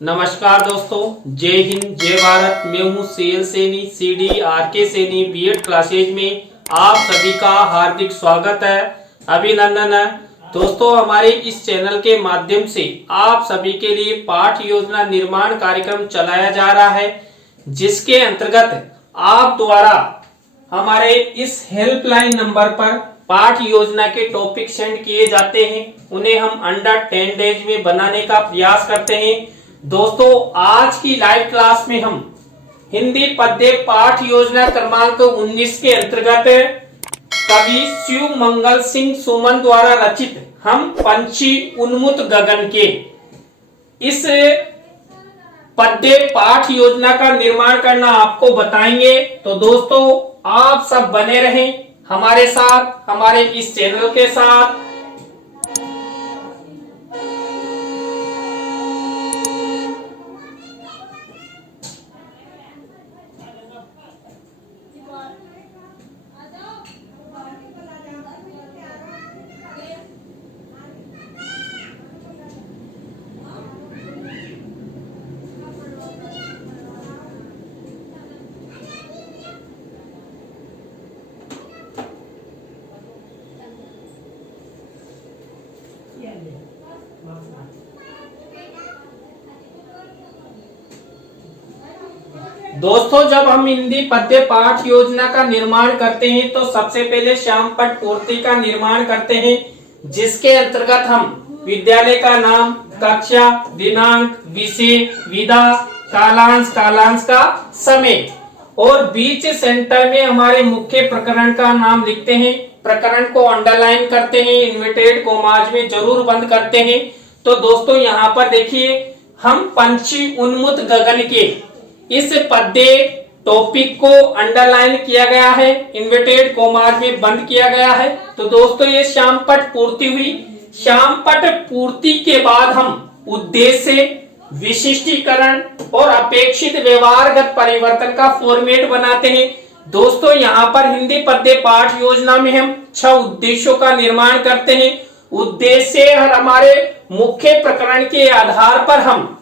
नमस्कार दोस्तों, जय हिंद जय भारत। मैं हूं CL Saini, CD RK Saini BEd classes में आप सभी का हार्दिक स्वागत है, अभिनंदन है। दोस्तों, हमारे इस चैनल के माध्यम से आप सभी के लिए पाठ योजना निर्माण कार्यक्रम चलाया जा रहा है, जिसके अंतर्गत आप द्वारा हमारे इस हेल्पलाइन नंबर पर पाठ योजना के टॉपिक सेंड किए जाते हैं। उन्हें हम अंडर 10 डेज में बनाने का प्रयास करते हैं। दोस्तों, आज की लाइव क्लास में हम हिंदी पद्य पाठ योजना क्रमांक 19 के अंतर्गत कवि शिव मंगल सिंह सुमन द्वारा रचित हम पंछी उन्मुक्त गगन के इस पद्य पाठ योजना का निर्माण करना आपको बताएंगे। तो दोस्तों, आप सब बने रहें हमारे साथ, हमारे इस चैनल के साथ। दोस्तों, जब हम हिंदी पद्य पाठ योजना का निर्माण करते हैं तो सबसे पहले श्यामपट्ट पूर्ति का निर्माण करते हैं, जिसके अंतर्गत हम विद्यालय का नाम, कक्षा, दिनांक, विषय, विधा, कालांश का समय और बीच सेंटर में हमारे मुख्य प्रकरण का नाम लिखते हैं। प्रकरण को अंडरलाइन करते हैं, इन्वर्टेड कॉमास में जरूर बंद करते हैं। तो दोस्तों, यहाँ पर देखिए, हम पंछी उन्मुक्त गगन के इस पद्य टॉपिक को अंडरलाइन किया गया है, इन्वर्टेड कॉमास में बंद किया गया है। तो दोस्तों, ये श्यामपट्ट पूर्ति हुई। श्यामपट्ट पूर्ति के बाद हम उद्देश्य, विशिष्टीकरण और अपेक्षित व्यवहारगत परिवर्तन का फॉर्मेट बनाते हैं। दोस्तों, यहाँ पर हिंदी पद्य पाठ योजना में हम 6 उद्देश्यों का निर्माण करते हैं। उद्देश्य हमारे मुख्य प्रकरण के आधार पर हम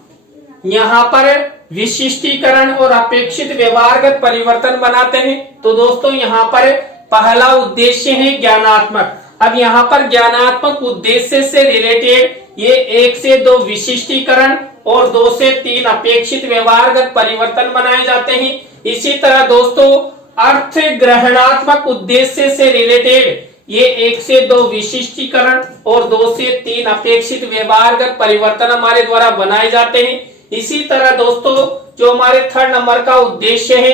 यहाँ पर विशिष्टीकरण और अपेक्षित व्यवहारगत परिवर्तन बनाते हैं। तो दोस्तों, यहाँ पर पहला उद्देश्य है ज्ञानात्मक। अब यहाँ पर ज्ञानात्मक उद्देश्य से रिलेटेड ये 1 से 2 विशिष्टीकरण और 2 से 3 अपेक्षित व्यवहारगत परिवर्तन बनाए जाते हैं। इसी तरह दोस्तों, अर्थ ग्रहणात्मक उद्देश्य से रिलेटेड ये 1 से 2 विशिष्टीकरण और 2 से 3 अपेक्षित व्यवहारगत परिवर्तन हमारे द्वारा बनाए जाते हैं। इसी तरह दोस्तों, जो हमारे 3rd नंबर का उद्देश्य है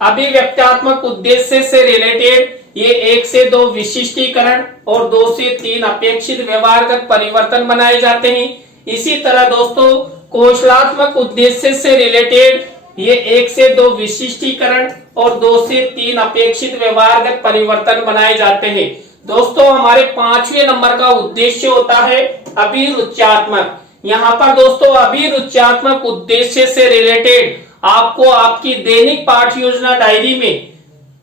अभिव्यक्त्यात्मक उद्देश्य से रिलेटेड ये 1 से 2 विशिष्टीकरण और 2 से 3 अपेक्षित व्यवहारगत परिवर्तन बनाए जाते हैं। इसी तरह दोस्तों, कौशलात्मक उद्देश्य से रिलेटेड ये 1 से 2 विशिष्टीकरण और 2 से 3 अपेक्षित व्यवहारगत परिवर्तन बनाए जाते हैं। दोस्तों, हमारे 5वें नंबर का उद्देश्य होता है अभिरुच्यात्मक। यहाँ पर दोस्तों, अभिरुच्यात्मक उद्देश्य से रिलेटेड आपको आपकी दैनिक पाठ योजना डायरी में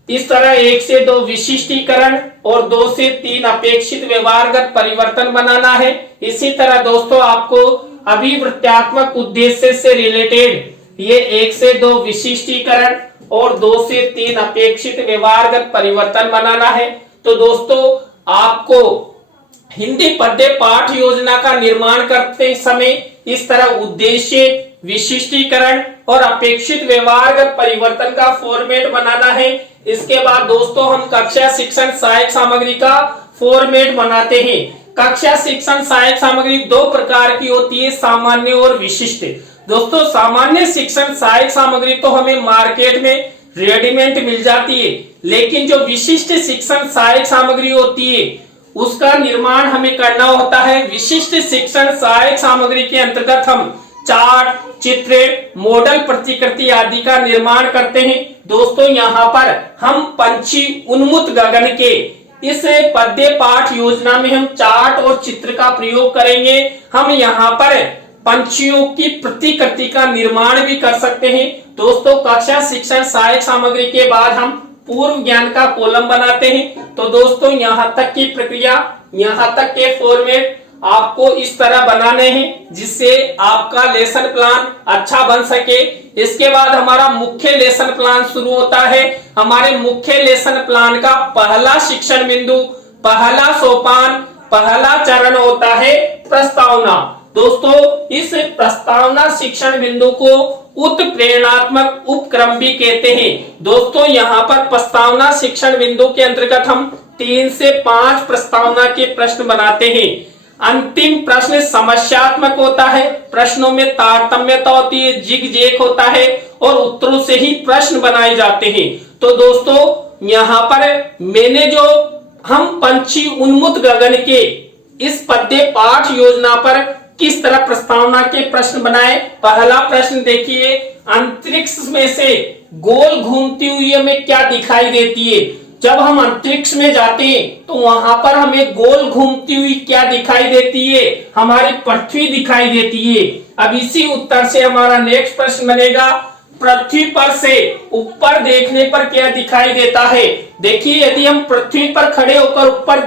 इस तरह 1 से 2 विशिष्टीकरण और 2 से 3 अपेक्षित व्यवहारगत परिवर्तन बनाना है। इसी तरह दोस्तों, आपको अभिवृत्त्यात्मक उद्देश्य से रिलेटेड ये 1 से 2 विशिष्टीकरण और 2 से 3 अपेक्षित व्यवहारगत परिवर्तन बनाना है। तो दोस्तों, आपको हिंदी पद्य पाठ योजना का निर्माण करते समय इस तरह उद्देश्य, विशिष्टीकरण और अपेक्षित व्यवहारगत परिवर्तन का फॉर्मेट बनाना है। इसके बाद दोस्तों, हम कक्षा शिक्षण सहायक सामग्री का फॉर्मेट बनाते हैं। कक्षा शिक्षण सहायक सामग्री 2 प्रकार की होती है, सामान्य और विशिष्ट। दोस्तों, सामान्य शिक्षण सहायक सामग्री तो हमें मार्केट में रेडीमेड मिल जाती है, लेकिन जो विशिष्ट शिक्षण सहायक सामग्री होती है उसका निर्माण हमें करना होता है। विशिष्ट शिक्षण सहायक सामग्री के अंतर्गत हम चार्ट, चित्र, मॉडल प्रतिकृति आदि का निर्माण करते हैं। दोस्तों, यहाँ पर हम पंछी उन्मुक्त गगन के इस पद्य पाठ योजना में हम चार्ट और चित्र का प्रयोग करेंगे। हम यहाँ पर पंछियों की प्रतिकृति का निर्माण भी कर सकते हैं। दोस्तों, कक्षा शिक्षण सहायक सामग्री के बाद हम पूर्व ज्ञान का कॉलम बनाते हैं। तो दोस्तों, यहाँ तक की प्रक्रिया, यहाँ तक के फॉर्मेट आपको इस तरह बनाने हैं जिससे आपका लेसन प्लान अच्छा बन सके। इसके बाद हमारा मुख्य लेसन प्लान शुरू होता है। हमारे मुख्य लेसन प्लान का पहला शिक्षण बिंदु, पहला सोपान, पहला चरण होता है प्रस्तावना। दोस्तों इस प्रस्तावना शिक्षण बिंदु को उत्प्रेरणात्मक उपक्रम भी कहते हैं। दोस्तों यहाँ पर प्रस्तावना शिक्षण बिंदु के अंतर्गत हम 3 से 5 प्रस्तावना के प्रश्न बनाते हैं। अंतिम प्रश्न समस्यात्मक होता है, प्रश्नों में तारतम्यता होती है, जिग-जैग होता है और उत्तरों से ही प्रश्न बनाए जाते हैं। तो दोस्तों यहाँ पर मैंने जो हम पंछी उन्मुक्त गगन के इस पद्य पाठ योजना पर किस तरह प्रस्तावना के प्रश्न बनाए। पहला प्रश्न देखिए, अंतरिक्ष में से गोल घूमती हुई हमें क्या दिखाई देती है। जब हम अंतरिक्ष में जाते हैं तो वहां पर हमें गोल घूमती हुई क्या दिखाई देती है, हमारी पृथ्वी दिखाई देती है। अब इसी उत्तर से हमारा नेक्स्ट प्रश्न बनेगा, पृथ्वी पर से ऊपर देखने पर क्या दिखाई देता है। देखिए यदि हम पृथ्वी पर खड़े होकर ऊपर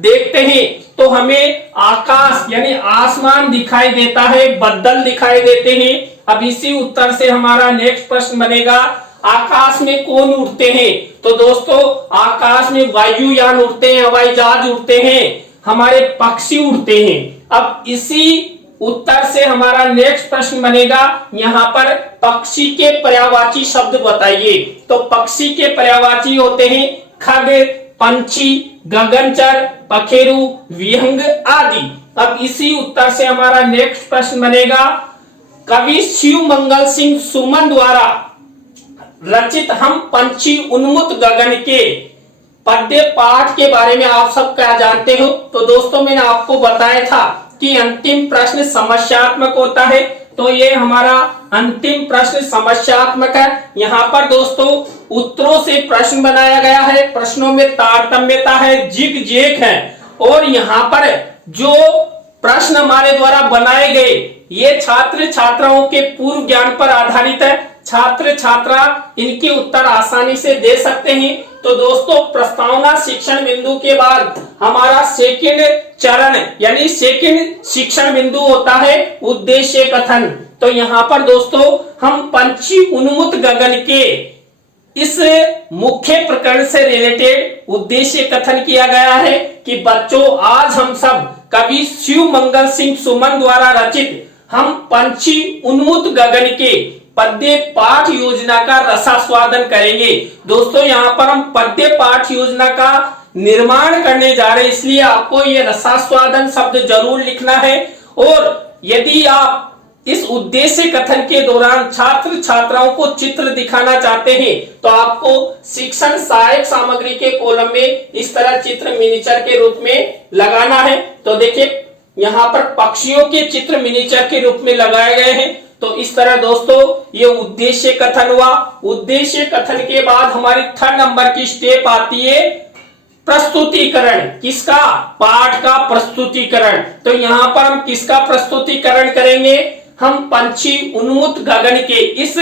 देखते हैं तो हमें आकाश यानी आसमान दिखाई देता है, बदल दिखाई देते हैं। अब इसी उत्तर से हमारा नेक्स्ट प्रश्न बनेगा, आकाश में कौन उड़ते हैं। तो दोस्तों आकाश में वायुयान उड़ते हैं, हवाई जहाज उड़ते हैं, हमारे पक्षी उड़ते हैं। अब इसी उत्तर से हमारा नेक्स्ट प्रश्न बनेगा, यहाँ पर पक्षी के पर्यायवाची शब्द बताइए। तो पक्षी के पर्यायवाची होते हैं खग, पंछी, गगनचर, पखेरु, विहंग आदि। अब इसी उत्तर से हमारा नेक्स्ट प्रश्न बनेगा, कवि शिव मंगल सिंह सुमन द्वारा रचित हम पंछी उन्मुक्त गगन के पद्य पाठ के बारे में आप सब क्या जानते हो। तो दोस्तों मैंने आपको बताया था कि अंतिम प्रश्न समस्यात्मक होता है, तो ये हमारा अंतिम प्रश्न समस्यात्मक है। यहाँ पर दोस्तों उत्तरों से प्रश्न बनाया गया है, प्रश्नों में तारतम्यता है, जिग-जैग है और यहाँ पर जो प्रश्न हमारे द्वारा बनाए गए ये छात्र छात्राओं के पूर्व ज्ञान पर आधारित है। छात्र छात्रा इनके उत्तर आसानी से दे सकते हैं। तो दोस्तों प्रस्तावना शिक्षण बिंदु के बाद हमारा सेकंड चरण यानी सेकंड शिक्षण बिंदु होता है उद्देश्य कथन। तो यहाँ पर दोस्तों हम पंछी उन्मुक्त गगन के इस मुख्य प्रकरण से रिलेटेड उद्देश्य कथन किया गया है कि बच्चों आज हम सब कवि शिव मंगल सिंह सुमन द्वारा रचित हम पंछी उन्मुक्त गगन के पद्य पाठ योजना का रसास्वादन करेंगे। दोस्तों यहाँ पर हम पद्य पाठ योजना का निर्माण करने जा रहे हैं, इसलिए आपको ये रसास्वादन शब्द जरूर लिखना है। और यदि आप इस उद्देश्य कथन के दौरान छात्र छात्राओं को चित्र दिखाना चाहते हैं तो आपको शिक्षण सहायक सामग्री के कॉलम में इस तरह चित्र मिनिएचर के रूप में लगाना है। तो देखिए यहाँ पर पक्षियों के चित्र मिनिएचर के रूप में लगाए गए हैं। तो इस तरह दोस्तों ये उद्देश्य कथन हुआ। उद्देश्य कथन के बाद हमारी 3rd नंबर की स्टेप आती है प्रस्तुतिकरण। किसका? पाठ का प्रस्तुतिकरण। तो यहाँ पर हम किसका प्रस्तुतिकरण करेंगे? हम पंछी उन्मुक्त गगन के इस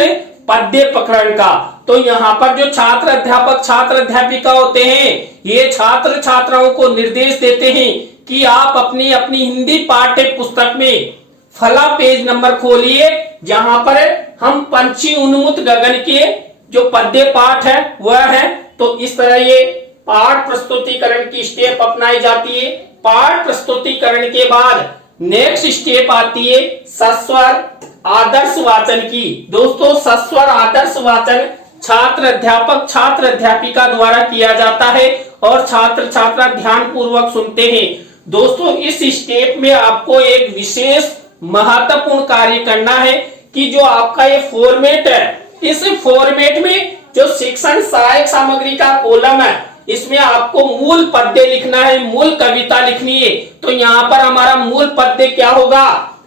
पद्य प्रकरण का। तो यहाँ पर जो छात्र अध्यापक छात्र अध्यापिका होते हैं ये छात्र छात्राओं को निर्देश देते हैं कि आप अपनी अपनी हिंदी पाठ्य पुस्तक में फला पेज नंबर खोलिए जहां पर हम पंछी उन्मुक्त गगन के जो पद्य पाठ है वह है। तो इस तरह ये पाठ प्रस्तुतिकरण की स्टेप अपनाई जाती है। पाठ प्रस्तुतिकरण के बाद नेक्स्ट स्टेप आती है सस्वर आदर्श वाचन की। दोस्तों सस्वर आदर्श वाचन छात्र अध्यापक छात्र अध्यापिका द्वारा किया जाता है और छात्र छात्रा ध्यान पूर्वक सुनते हैं। दोस्तों इस स्टेप में आपको एक विशेष महत्वपूर्ण कार्य करना है कि जो आपका ये फॉर्मेट है इस फॉर्मेट में जो शिक्षण सहायक सामग्री का कॉलम है इसमें आपको मूल पद्य लिखना है, मूल कविता लिखनी है। तो यहाँ पर हमारा मूल पद्य क्या होगा?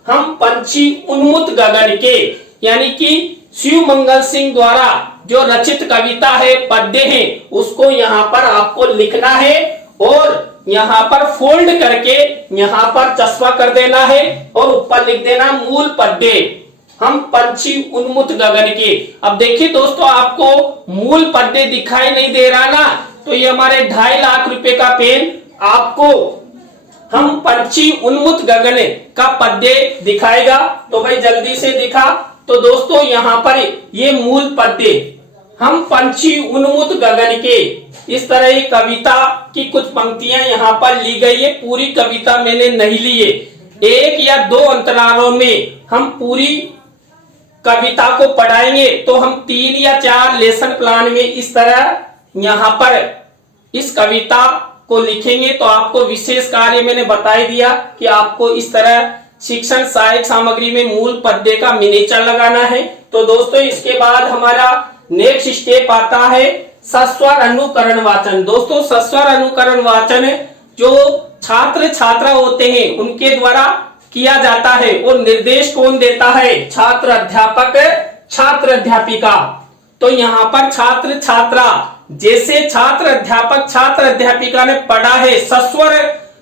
हम पंछी उन्मुक्त गगन के यानी कि शिव मंगल सिंह द्वारा जो रचित कविता है पद्य है उसको यहाँ पर आपको लिखना है और यहाँ पर फोल्ड करके यहाँ पर चस्पा कर देना है और ऊपर लिख देना मूल पद्य हम पंछी उन्मुक्त गगन के। अब देखिए दोस्तों आपको मूल पद्य दिखाई नहीं दे रहा ना, तो ये हमारे 2.5 लाख रुपए का पेन आपको हम पंछी उन्मुक्त गगन का पद्य दिखाएगा। तो भाई जल्दी से दिखा। तो दोस्तों यहाँ पर ये मूल पद्य, हम पंछी उन्मुक्त गगन के, इस तरह ये कविता की कुछ पंक्तियां यहाँ पर ली गई है। पूरी कविता मैंने नहीं ली है, एक या दो अंतरालों में हम पूरी कविता को पढ़ाएंगे। तो हम 3 या 4 लेसन प्लान में इस तरह यहाँ पर इस कविता को लिखेंगे। तो आपको विशेष कार्य मैंने बता दिया कि आपको इस तरह शिक्षण सहायक सामग्री में मूल पद्य का मिनिएचर लगाना है। तो दोस्तों इसके बाद हमारा नेक्स्ट स्टेप आता है सस्वर अनुकरण वाचन। दोस्तों सस्वर अनुकरण वाचन जो छात्र छात्रा होते हैं उनके द्वारा किया जाता है और निर्देश कौन देता है? छात्र अध्यापक छात्र अध्यापिका। तो यहाँ पर छात्र छात्रा, जैसे छात्र अध्यापक छात्र अध्यापिका ने पढ़ा है सस्वर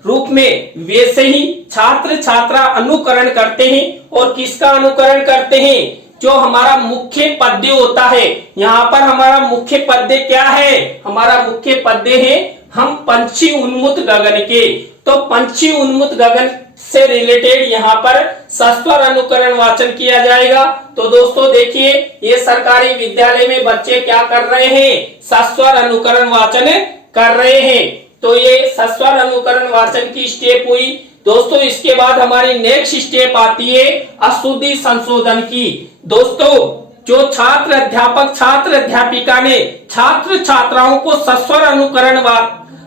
रूप में, वैसे ही छात्र छात्रा अनुकरण करते हैं। और किसका अनुकरण करते हैं? जो हमारा मुख्य पद्य होता है। यहाँ पर हमारा मुख्य पद्य क्या है? हमारा मुख्य पद्य है हम पंछी उन्मुक्त गगन के। तो पंछी उन्मुक्त गगन से रिलेटेड यहाँ पर सस्वर अनुकरण वाचन किया जाएगा। तो दोस्तों देखिए ये सरकारी विद्यालय में बच्चे क्या कर रहे हैं? सस्वर अनुकरण वाचन कर रहे हैं। तो ये सस्वर अनुकरण वाचन की स्टेप हुई। दोस्तों इसके बाद हमारी नेक्स्ट स्टेप आती है अशुद्धि संशोधन की। दोस्तों जो छात्र अध्यापक छात्र अध्यापिका ने छात्र छात्राओं को सस्वर अनुकरण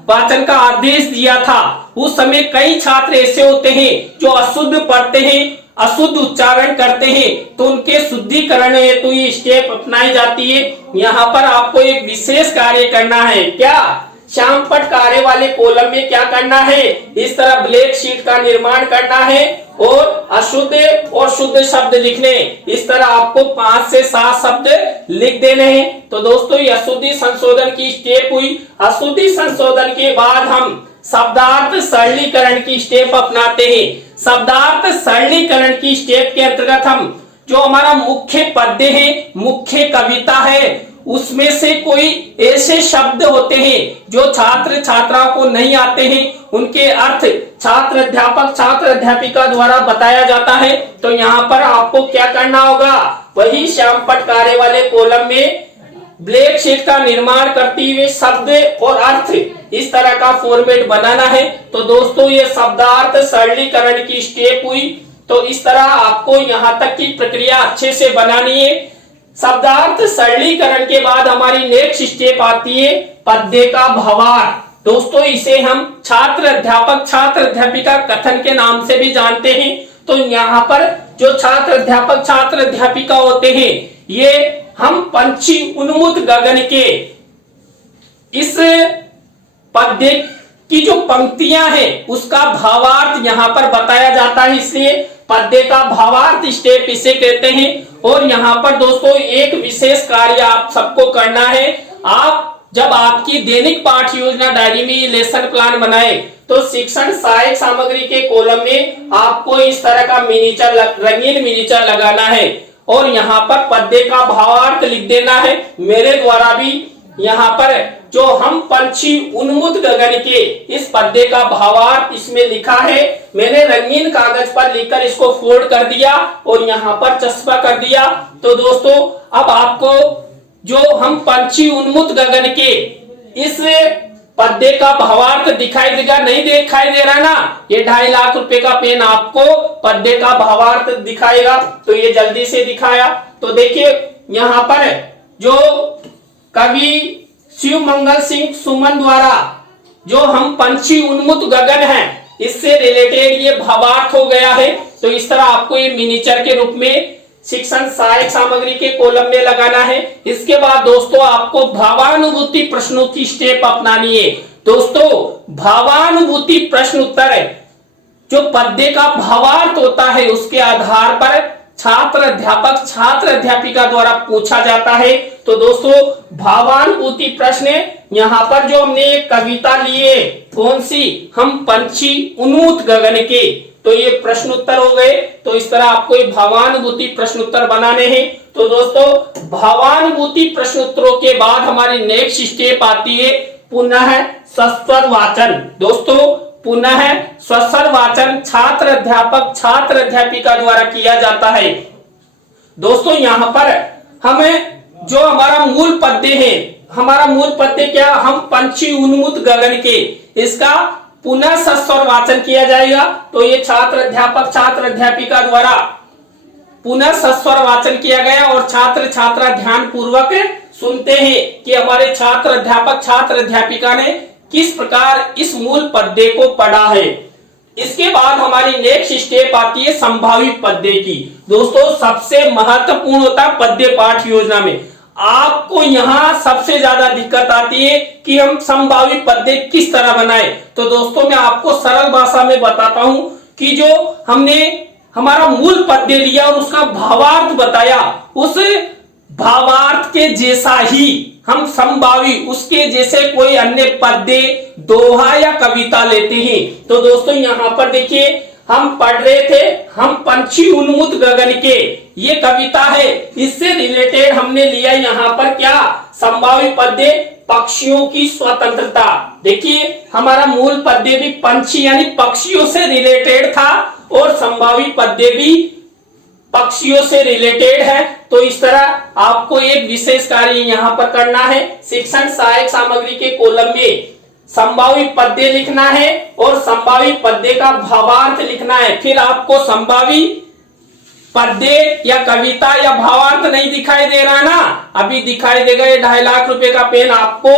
वाचन का आदेश दिया था, उस समय कई छात्र ऐसे होते हैं जो अशुद्ध पढ़ते हैं, अशुद्ध उच्चारण करते हैं। तो उनके शुद्धिकरण हेतु ये स्टेप अपनाई जाती है। यहाँ पर आपको एक विशेष कार्य करना है। क्या? श्याम पट कार्य वाले कॉलम में क्या करना है? इस तरह ब्लैक शीट का निर्माण करना है और अशुद्ध और शुद्ध शब्द लिखने। इस तरह आपको 5 से 7 शब्द लिख देने हैं। तो दोस्तों ये अशुद्धि संशोधन की स्टेप हुई। अशुद्धि संशोधन के बाद हम शब्दार्थ सरलीकरण की स्टेप अपनाते हैं। शब्दार्थ सरलीकरण की स्टेप के अंतर्गत हम जो हमारा मुख्य पद्य है, मुख्य कविता है, उसमें से कोई ऐसे शब्द होते हैं जो छात्र छात्राओं को नहीं आते हैं, उनके अर्थ छात्र अध्यापक छात्र अध्यापिका द्वारा बताया जाता है। तो यहाँ पर आपको क्या करना होगा? वही श्याम पट कार्य वाले कॉलम में ब्लैक शीट का निर्माण करते हुए शब्द और अर्थ इस तरह का फॉर्मेट बनाना है। तो दोस्तों ये शब्दार्थ सरलीकरण की स्टेप हुई। तो इस तरह आपको यहाँ तक की प्रक्रिया अच्छे से बनानी है। शब्दार्थ सरलीकरण के बाद हमारी नेक्स्ट स्टेप आती है पद्य का भावार्थ। दोस्तों इसे हम छात्र अध्यापक छात्र अध्यापिका कथन के नाम से भी जानते हैं। तो यहाँ पर जो छात्र अध्यापक छात्र अध्यापिका होते हैं, ये हम पंछी उन्मुक्त गगन के इस पद्य की जो पंक्तियां हैं उसका भावार्थ यहाँ पर बताया जाता है, इसलिए पद्य का भावार्थ स्टेप इसे कहते हैं। और यहाँ पर दोस्तों एक विशेष कार्य आप सबको करना है। आप जब आपकी दैनिक पाठ योजना डायरी में ये लेसन प्लान बनाए तो शिक्षण सहायक सामग्री के कॉलम में आपको इस तरह का मिनिएचर रंगीन मिनिएचर लगाना है और यहाँ पर पद्य का भावार्थ लिख देना है। मेरे द्वारा भी यहाँ पर जो हम पंछी उन्मुक्त गगन के इस पद्य का भावार्थ इसमें लिखा है, मैंने रंगीन कागज पर लिखकर इसको फोल्ड कर दिया और यहाँ पर चस्पा कर दिया। तो दोस्तों अब आपको जो हम पंछी उन्मुक्त गगन के इस पद्य का भावार्थ दिखाई देगा, नहीं दिखाई दे रहा ना? ये 2.5 लाख रुपए का पेन आपको पद्य का भावार्थ दिखाएगा। तो ये जल्दी से दिखाया। तो देखिए यहाँ पर जो कवि शिव मंगल सिंह सुमन द्वारा जो हम पंछी उन्मुक्त गगन हैं इससे रिलेटेड ये भावार्थ हो गया है। तो इस तरह आपको ये मिनिएचर के रूप में शिक्षण सहायक सामग्री के कॉलम में लगाना है। इसके बाद दोस्तों आपको भावानुभूति प्रश्नों की स्टेप अपनानी है। दोस्तों भावानुभूति प्रश्न उत्तर है जो पद्य का भावार्थ होता है उसके आधार पर छात्र अध्यापक छात्र अध्यापिका द्वारा पूछा जाता है। तो दोस्तों भावानुभूति प्रश्न यहाँ पर जो हमने एक कविता ली है, कौन सी? हम पंछी उन्मुक्त गगन के। तो ये प्रश्न उत्तर हो गए। तो इस तरह आपको ये भावानुभूति प्रश्न उत्तर बनाने हैं। तो दोस्तों भावानुभूति प्रश्न उत्तरों के बाद हमारी नेक्स्ट स्टेप आती है पुनः सस्वर वाचन। दोस्तों पुनः स्वस्वर वाचन छात्र अध्यापक छात्र अध्यापिका द्वारा किया जाता है। दोस्तों यहाँ पर हमें जो हमारा मूल पद्य है, हमारा मूल पद्य क्या, हम पंछी उन्मुख गगन के, इसका पुनः सस्वर वाचन किया जाएगा। तो ये छात्र अध्यापक छात्र अध्यापिका द्वारा पुनः सस्वर वाचन किया गया और छात्र छात्रा ध्यान पूर्वक सुनते हैं कि हमारे छात्र अध्यापक छात्र अध्यापिका ने किस प्रकार इस मूल पद्य को पढ़ा है। इसके बाद हमारी नेक्स्ट स्टेप आती है संभावित पद्य की। दोस्तों सबसे महत्वपूर्ण होता है पद्य पाठ योजना में, आपको यहां सबसे ज्यादा दिक्कत आती है कि हम संभावित पद्य किस तरह बनाए। तो दोस्तों मैं आपको सरल भाषा में बताता हूं कि जो हमने हमारा मूल पद्य लिया और उसका भावार्थ बताया, उस भावार्थ के जैसा ही हम संभावी उसके जैसे कोई अन्य पद्य दोहा या कविता लेते हैं। तो दोस्तों यहाँ पर देखिए हम पढ़ रहे थे हम पंछी उन्मुख गगन के, ये कविता है, इससे रिलेटेड हमने लिया यहाँ पर क्या, संभावित पद्य पक्षियों की स्वतंत्रता। देखिए हमारा मूल पद्य भी पंछी यानी पक्षियों से रिलेटेड था और संभावित पद्य भी पक्षियों से रिलेटेड है। तो इस तरह आपको एक विशेष कार्य यहाँ पर करना है, शिक्षण सहायक सामग्री के कॉलम में संभावित पद्य लिखना है और संभावित पद्य का भावार्थ लिखना है। फिर आपको संभावित पद्य या कविता या भावार्थ नहीं दिखाई दे रहा ना, अभी दिखाई देगा ये 2.5 लाख रुपए का पेन आपको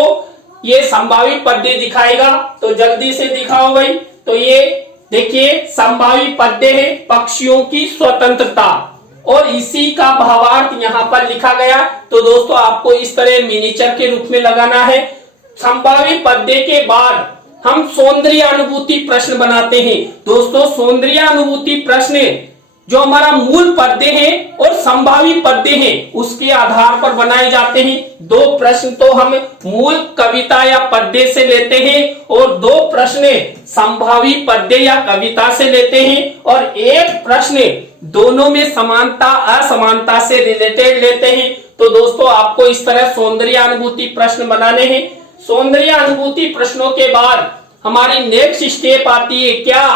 ये संभावित पद्य दिखाएगा। तो जल्दी से दिखाओ भाई। तो ये देखिए संभावित पद्य है पक्षियों की स्वतंत्रता और इसी का भावार्थ यहाँ पर लिखा गया। तो दोस्तों आपको इस तरह मिनीचर के रूप में लगाना है। संभावित पद्य के बाद हम सौंदर्य अनुभूति प्रश्न बनाते हैं। दोस्तों सौंदर्य अनुभूति प्रश्न जो हमारा मूल पद्य है और संभावित पद्य है उसके आधार पर बनाए जाते हैं। 2 प्रश्न तो हम मूल कविता या पद्य से लेते हैं और 2 प्रश्न संभावित पद्य या कविता से लेते हैं और 1 प्रश्न दोनों में समानता असमानता से रिलेटेड लेते हैं। तो दोस्तों आपको इस तरह सौंदर्य अनुभूति प्रश्न बनाने हैं। सौंदर्य अनुभूति प्रश्नों के बाद हमारी नेक्स्ट स्टेप आती है क्या,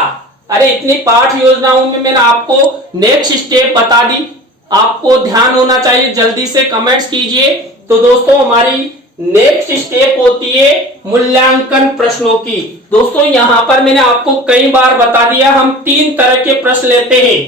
अरे इतनी पाठ योजनाओं में मैंने आपको नेक्स्ट स्टेप बता दी, आपको ध्यान होना चाहिए, जल्दी से कमेंट्स कीजिए। तो दोस्तों हमारी नेक्स्ट स्टेप होती है मूल्यांकन प्रश्नों की। दोस्तों यहाँ पर मैंने आपको कई बार बता दिया हम 3 तरह के प्रश्न लेते हैं,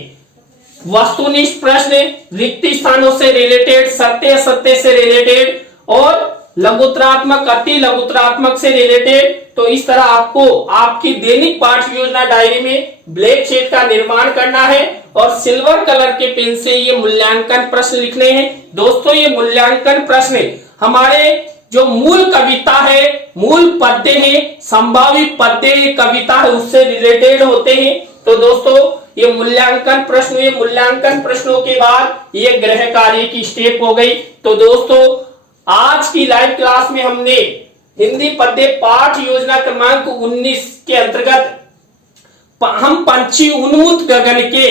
वस्तुनिष्ठ प्रश्न, रिक्त स्थानों से रिलेटेड, सत्य असत्य से रिलेटेड और लघुत्रात्मक अति लघुत्रात्मक से रिलेटेड। तो इस तरह आपको आपकी दैनिक पाठ योजना डायरी में ब्लैक शीट का निर्माण करना है और सिल्वर कलर के पेन से ये मूल्यांकन प्रश्न लिखने हैं। दोस्तों ये मूल्यांकन प्रश्न हमारे जो मूल कविता है, मूल पद्य है, संभावित पद्य कविता है उससे रिलेटेड होते हैं। तो दोस्तों ये मूल्यांकन प्रश्न, ये मूल्यांकन प्रश्नों के बाद ये गृह कार्य की स्टेप हो गई। तो दोस्तों आज की लाइव क्लास में हमने हिंदी पद्य पाठ योजना क्रमांक 19 के अंतर्गत हम पंछी उन्मुख गगन के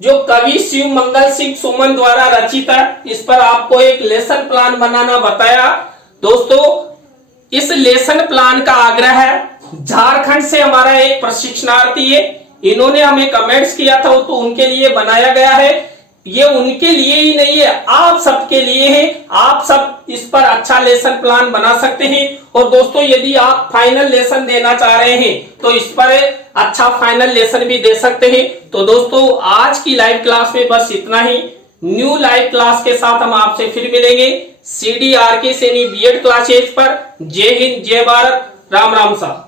जो कवि शिव मंगल सिंह सुमन द्वारा रचित है, इस पर आपको एक लेसन प्लान बनाना बताया। दोस्तों इस लेसन प्लान का आग्रह है, झारखंड से हमारा एक प्रशिक्षणार्थी है, इन्होंने हमें कमेंट्स किया था तो उनके लिए बनाया गया है। ये उनके लिए ही नहीं है, आप सबके लिए है, आप सब इस पर अच्छा लेसन प्लान बना सकते हैं। और दोस्तों यदि आप फाइनल लेसन देना चाह रहे हैं तो इस पर अच्छा फाइनल लेसन भी दे सकते हैं। तो दोस्तों आज की लाइव क्लास में बस इतना ही। न्यू लाइव क्लास के साथ हम आपसे फिर मिलेंगे CDRK सैनी BEd क्लासेज पर। जय हिंद, जय भारत, राम राम सा।